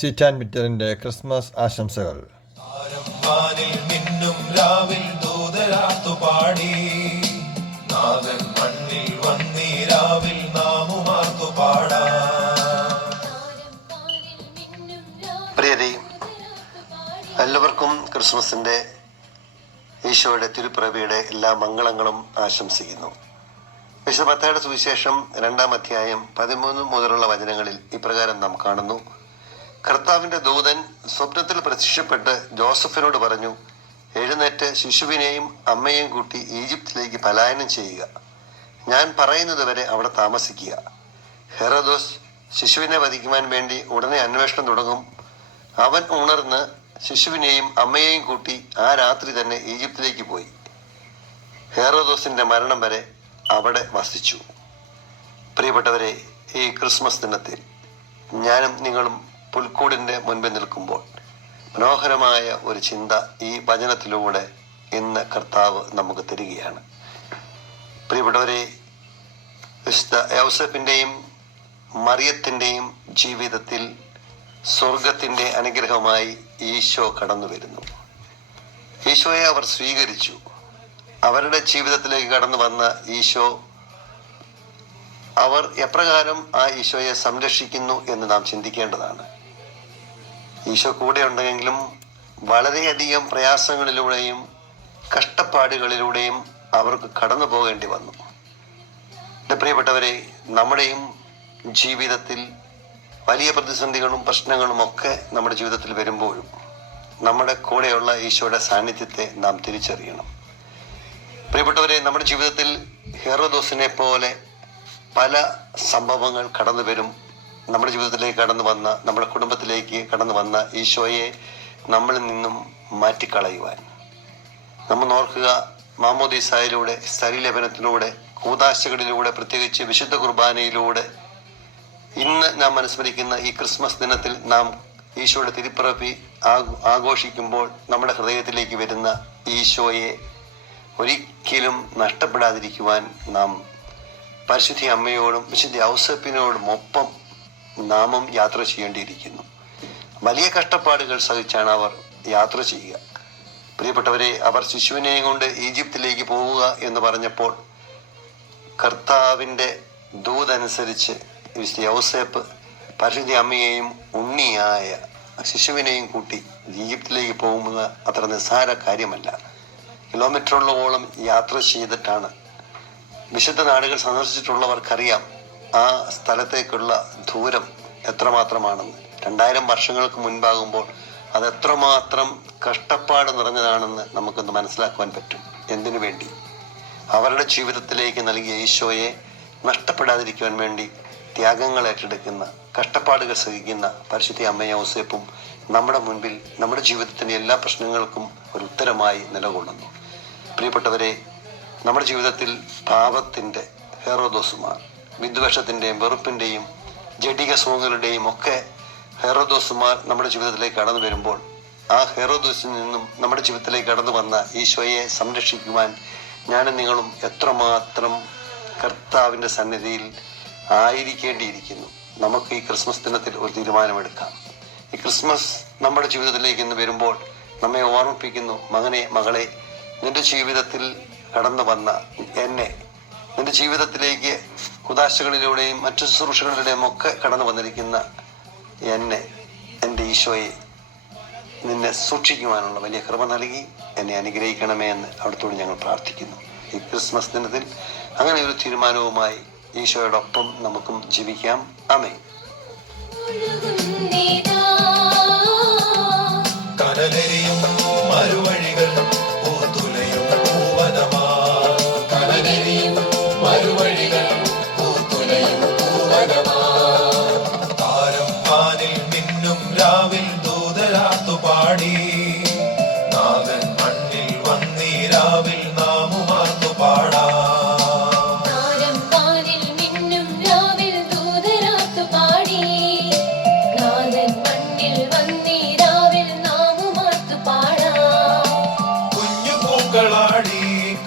സിറ്റാൻ വിറ്ററിൻ്റെ Christmas ആശംസകൾ. പ്രിയരെ, എല്ലാവർക്കും ക്രിസ്മസിൻ്റെ ഈശോയുടെ തിരുപ്പിറവിയുടെ എല്ലാ മംഗളങ്ങളും ആശംസിക്കുന്നു. വിശുദ്ധ മത്തായിയുടെ സുവിശേഷം 2-ാം അധ്യായം 13 മുതലുള്ള വചനങ്ങളിൽ ഇപ്രകാരം നാം കാണുന്നു: കർത്താവിന്റെ ദൂതൻ സ്വപ്നത്തിൽ പ്രത്യക്ഷപ്പെട്ട് ജോസഫിനോട് പറഞ്ഞു, എഴുന്നേറ്റ് ശിശുവിനെയും അമ്മയെയും കൂട്ടി ഈജിപ്തിലേക്ക് പലായനം ചെയ്യുക. ഞാൻ പറയുന്നത് വരെ അവിടെ താമസിക്കുക. ഹെറോദോസ് ശിശുവിനെ വധിക്കുവാൻ വേണ്ടി ഉടനെ അന്വേഷണം തുടങ്ങും. അവൻ ഉണർന്ന് ശിശുവിനെയും അമ്മയെയും കൂട്ടി ആ രാത്രി തന്നെ ഈജിപ്തിലേക്ക് പോയി. ഹെറോദോസിന്റെ മരണം വരെ അവിടെ വസിച്ചു. പ്രിയപ്പെട്ടവരെ, ഈ ക്രിസ്മസ് ദിനത്തിൽ ഞാനും നിങ്ങളും പുൽക്കൂടിൻ്റെ മുൻപിൽ നിൽക്കുമ്പോൾ മനോഹരമായ ഒരു ചിന്ത ഈ വചനത്തിലൂടെ ഇന്ന് കർത്താവ് നമുക്ക് തരികയാണ്. പ്രിയപ്പെട്ടവരെ, വിശുദ്ധ യൗസേപ്പിൻ്റെയും മറിയത്തിൻ്റെയും ജീവിതത്തിൽ സ്വർഗത്തിൻ്റെ അനുഗ്രഹമായി ഈശോ കടന്നു വരുന്നു. ഈശോയെ അവർ സ്വീകരിച്ചു. അവരുടെ ജീവിതത്തിലേക്ക് കടന്നു വന്ന ഈശോ, അവർ എപ്രകാരം ആ ഈശോയെ സംരക്ഷിക്കുന്നു എന്ന് നാം ചിന്തിക്കേണ്ടതാണ്. ഈശോ കൂടെ ഉണ്ടെങ്കിലും വളരെയധികം പ്രയാസങ്ങളിലൂടെയും കഷ്ടപ്പാടുകളിലൂടെയും അവർക്ക് കടന്നു പോകേണ്ടി വന്നു. എൻ്റെ പ്രിയപ്പെട്ടവരെ, നമ്മുടെയും ജീവിതത്തിൽ വലിയ പ്രതിസന്ധികളും പ്രശ്നങ്ങളും ഒക്കെ നമ്മുടെ ജീവിതത്തിൽ വരുമ്പോഴും നമ്മുടെ കൂടെയുള്ള ഈശോയുടെ സാന്നിധ്യത്തെ നാം തിരിച്ചറിയണം. പ്രിയപ്പെട്ടവരെ, നമ്മുടെ ജീവിതത്തിൽ ഹെറോദോസിനെ പോലെ പല സംഭവങ്ങൾ കടന്നു വരും. നമ്മുടെ ജീവിതത്തിലേക്ക് കടന്നു വന്ന, നമ്മുടെ കുടുംബത്തിലേക്ക് കടന്നു വന്ന ഈശോയെ നമ്മളിൽ നിന്നും മാറ്റിക്കളയുവാൻ നമ്മൾ ഓർക്കുക. മാമോദീസായിലൂടെ, സ്ഥലീലേപനത്തിലൂടെ, കൂദാശകളിലൂടെ, പ്രത്യേകിച്ച് വിശുദ്ധ കുർബാനയിലൂടെ ഇന്ന് നാം അനുസ്മരിക്കുന്ന ഈ ക്രിസ്മസ് ദിനത്തിൽ നാം ഈശോയുടെ തിരുപ്പിറവി ആഘോഷിക്കുമ്പോൾ നമ്മുടെ ഹൃദയത്തിലേക്ക് വരുന്ന ഈശോയെ ഒരിക്കലും നഷ്ടപ്പെടാതിരിക്കുവാൻ നാം പരിശുദ്ധ അമ്മയോടും വിശുദ്ധ ഔസേപ്പിനോടും ഒപ്പം നാമും യാത്ര ചെയ്യേണ്ടിയിരിക്കുന്നു. വലിയ കഷ്ടപ്പാടുകൾ സഹിച്ചാണ് അവർ യാത്ര ചെയ്യുക. പ്രിയപ്പെട്ടവരെ, അവർ ശിശുവിനെയും കൊണ്ട് ഈജിപ്തിലേക്ക് പോവുക എന്ന് പറഞ്ഞപ്പോൾ കർത്താവിൻ്റെ ദൂതനുസരിച്ച് വിശുദ്ധ ഔസേപ്പ് പരിശുദ്ധ അമ്മയെയും ഉണ്ണിയായ ശിശുവിനെയും കൂട്ടി ഈജിപ്തിലേക്ക് പോകുന്നത് അത്ര നിസ്സാര കാര്യമല്ല. കിലോമീറ്ററുകളോളം യാത്ര ചെയ്തിട്ടാണ്. വിശുദ്ധ നാടുകൾ സന്ദർശിച്ചിട്ടുള്ളവർക്കറിയാം ആ സ്ഥലത്തേക്കുള്ള ദൂരം എത്രമാത്രമാണെന്ന്. 2000 വർഷങ്ങൾക്ക് മുൻപാകുമ്പോൾ അത് എത്രമാത്രം കഷ്ടപ്പാട് നിറഞ്ഞതാണെന്ന് നമുക്കൊന്ന് മനസ്സിലാക്കുവാൻ പറ്റും. എന്തിനു വേണ്ടി? അവരുടെ ജീവിതത്തിലേക്ക് നൽകിയ ഈശോയെ നഷ്ടപ്പെടാതിരിക്കുവാൻ വേണ്ടി ത്യാഗങ്ങൾ ഏറ്റെടുക്കുന്ന, കഷ്ടപ്പാടുകൾ സഹിക്കുന്ന പരിശുദ്ധ അമ്മയും ഔസേപ്പും നമ്മുടെ മുൻപിൽ നമ്മുടെ ജീവിതത്തിൻ്റെ എല്ലാ പ്രശ്നങ്ങൾക്കും ഒരു ഉത്തരമായി നിലകൊള്ളുന്നു. പ്രിയപ്പെട്ടവരെ, നമ്മുടെ ജീവിതത്തിൽ പാപത്തിൻ്റെ ഹെറോദോസുമാർ, വിദ്വേഷത്തിൻ്റെയും വെറുപ്പിൻ്റെയും ജഡിക സുഖങ്ങളുടെയും ഒക്കെ ഹെറോദോസുമാർ നമ്മുടെ ജീവിതത്തിലേക്ക് കടന്നു വരുമ്പോൾ ആ ഹെറോദോസിൽ നിന്നും നമ്മുടെ ജീവിതത്തിലേക്ക് കടന്നു വന്ന ഈശോയെ സംരക്ഷിക്കുവാൻ ഞാനും നിങ്ങളും എത്രമാത്രം കർത്താവിൻ്റെ സന്നിധിയിൽ ആയിരിക്കേണ്ടിയിരിക്കുന്നു. നമുക്ക് ഈ ക്രിസ്മസ് ദിനത്തിൽ ഒരു തീരുമാനമെടുക്കാം. ഈ ക്രിസ്മസ് നമ്മുടെ ജീവിതത്തിലേക്ക് ഇന്ന് വരുമ്പോൾ നമ്മെ ഓർമ്മിപ്പിക്കുന്നു, മകനെ, മകളെ, നിന്റെ ജീവിതത്തിൽ കടന്നു വന്ന എന്നെ, നിന്റെ ജീവിതത്തിലേക്ക് കുദാശകളിലൂടെയും മറ്റു ശുശ്രൂഷകളിലൂടെയും ഒക്കെ കടന്നു വന്നിരിക്കുന്ന എന്നെ, എൻ്റെ ഈശോയെ, നിന്നെ സൂക്ഷിക്കുവാനുള്ള വലിയ കൃപ നൽകി എന്നെ അനുഗ്രഹിക്കണമേ എന്ന് അവിടുത്തോട് ഞങ്ങൾ പ്രാർത്ഥിക്കുന്നു. ഈ ക്രിസ്മസ് ദിനത്തിൽ അങ്ങനെ ഒരു തീരുമാനവുമായി ഈശോയോടൊപ്പം നമുക്കും ജീവിക്കാം. ആമേൻ.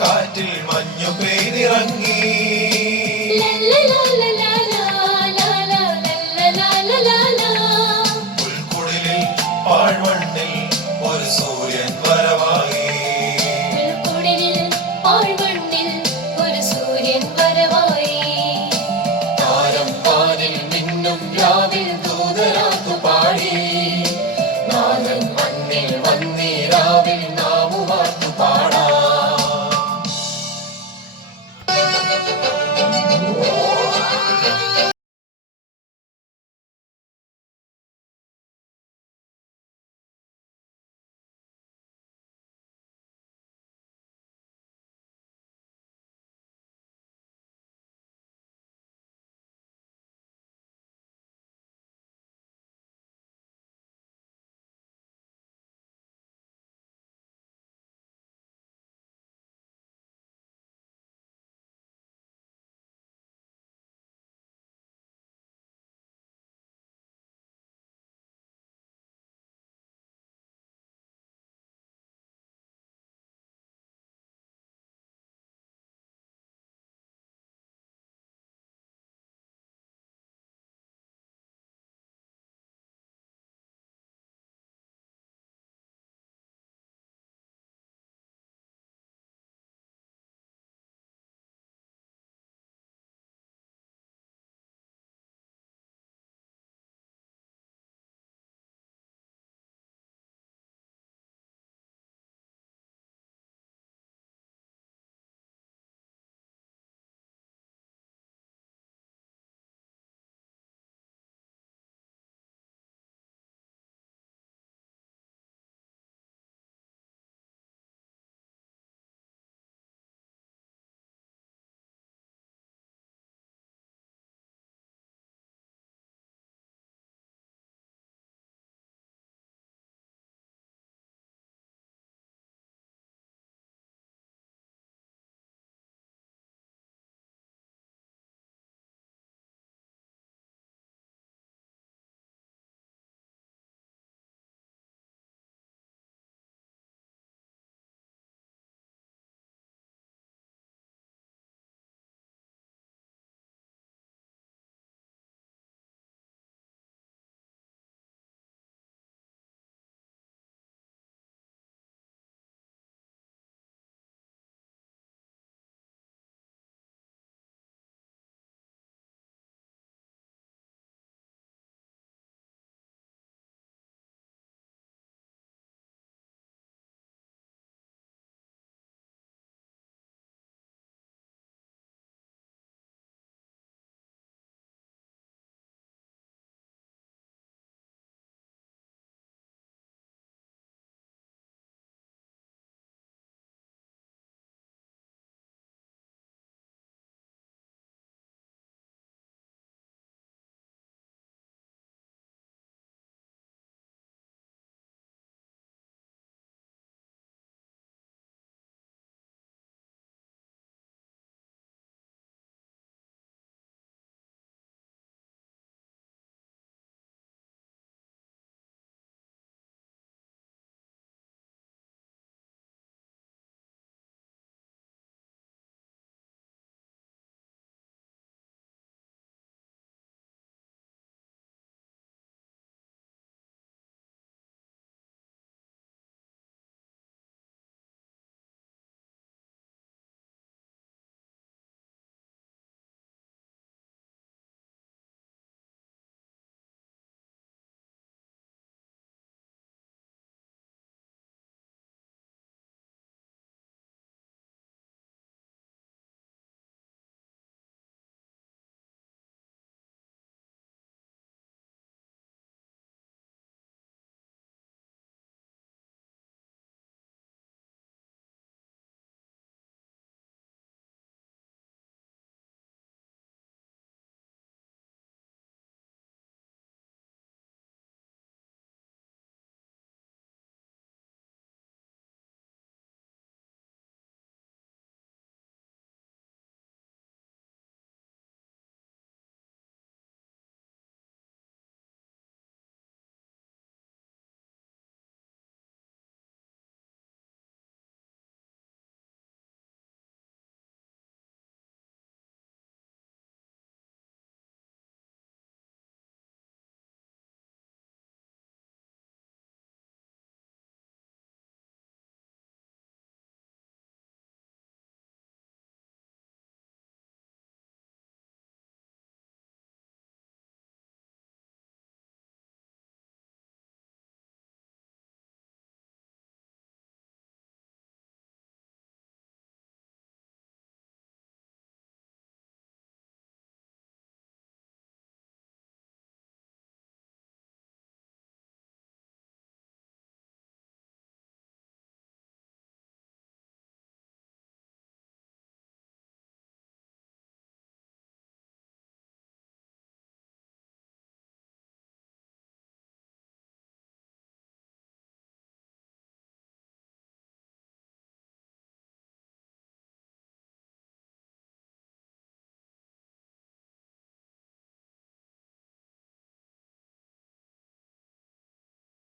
കാറ്റിൽ മഞ്ഞു പെയ്തിറങ്ങി പുൽക്കുടി ആയി